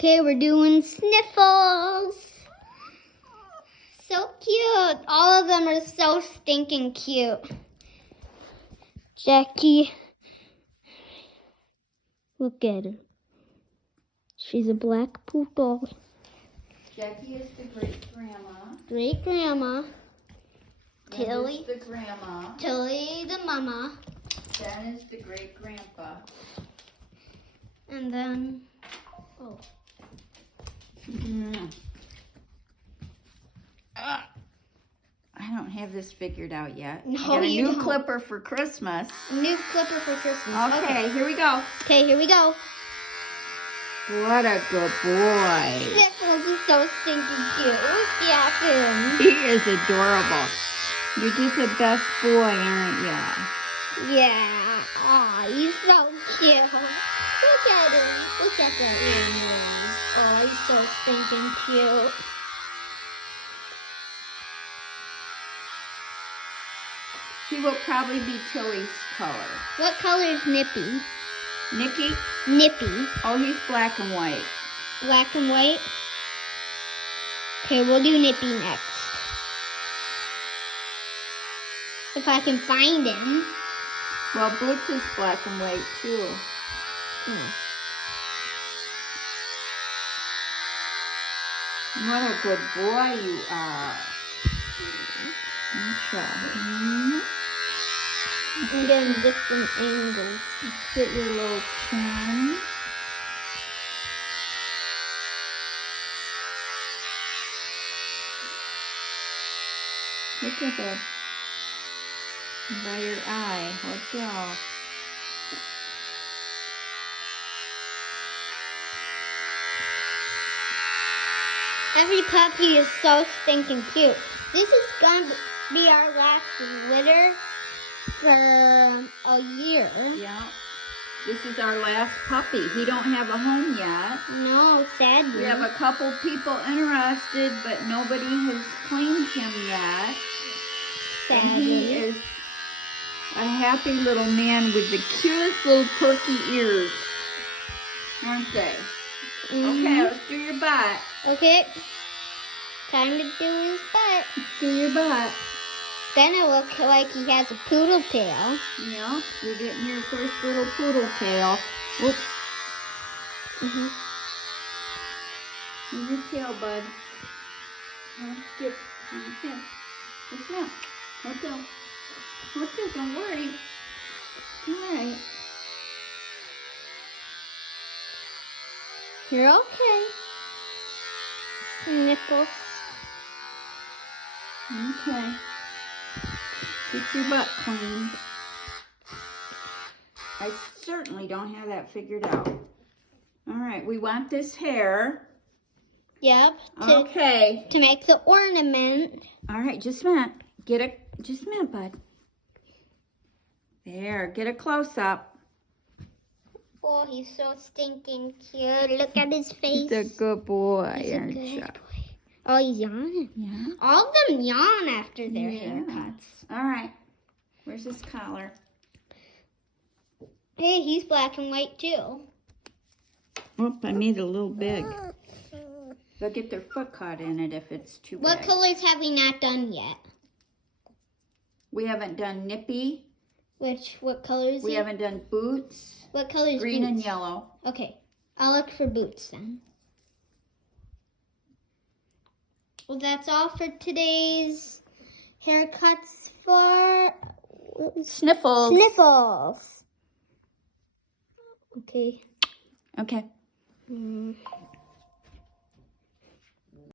Okay, we're doing Sniffles. So cute. All of them are so stinking cute. Jackie. Look at her. She's a black poodle. Jackie is the great-grandma. Great-grandma. Tilly. Is the grandma. Tilly the mama. Ben is the great-grandpa. And then, oh. I don't have this figured out yet. No, I got a you new don't. clipper for Christmas. New clipper for Christmas. Okay, here we go. Okay, here we go. What a good boy. Sniffles is so stinking cute. Look at him. He is adorable. You're just the best boy, aren't you? Yeah. Aw, he's so cute. Look at him. Look at that earring. Oh, he's so stinking cute. He will probably be Tilly's color. What color is Nippy? Nicky? Nippy. Oh, he's black and white. Black and white? Okay, we'll do Nippy next. If I can find him. Well, Boots is black and white, too. What a good boy you are. Okay. I'm getting different angles. Get your little chin. Look at that. By your eye. Let's go. Every puppy is so stinking cute. This is going to be our last litter for a year. Yeah. This is our last puppy. He don't have a home yet. No, sadly. We have a couple people interested, but nobody has claimed him yet. And he is a happy little man with the cutest little perky ears. Aren't they? Okay, let's do your butt. Okay. Time to do his butt. Let's do your butt. Then it looks like he has a poodle tail. Yeah, you're getting your first little poodle tail. Whoops. Here's your tail, bud. Let's get your tail. What's up? What's up? What's up? Don't worry. All right. You're okay. Sniffles. Okay. Get your butt cleaned. I certainly don't have that figured out. All right, we want this hair. Yep. Okay. To make the ornament. All right, just a minute. Just a minute, bud. There, get a close up. Oh, he's so stinking cute. Look at his face. He's a good boy, He's a aren't good you? boy. Oh, he's yawning. Yeah. All of them yawn after their Yeah. haircuts. All right. Where's his collar? Hey, he's black and white too. Oop, I made it a little big. They'll get their foot caught in it if it's too What big. colors have we not done yet? We haven't done Nippy. What color is We he? haven't done Boots. What color is Green and Boots? yellow. Okay, I'll look for Boots then. Well, that's all for today's haircuts for Sniffles. Sniffles. Okay. Okay.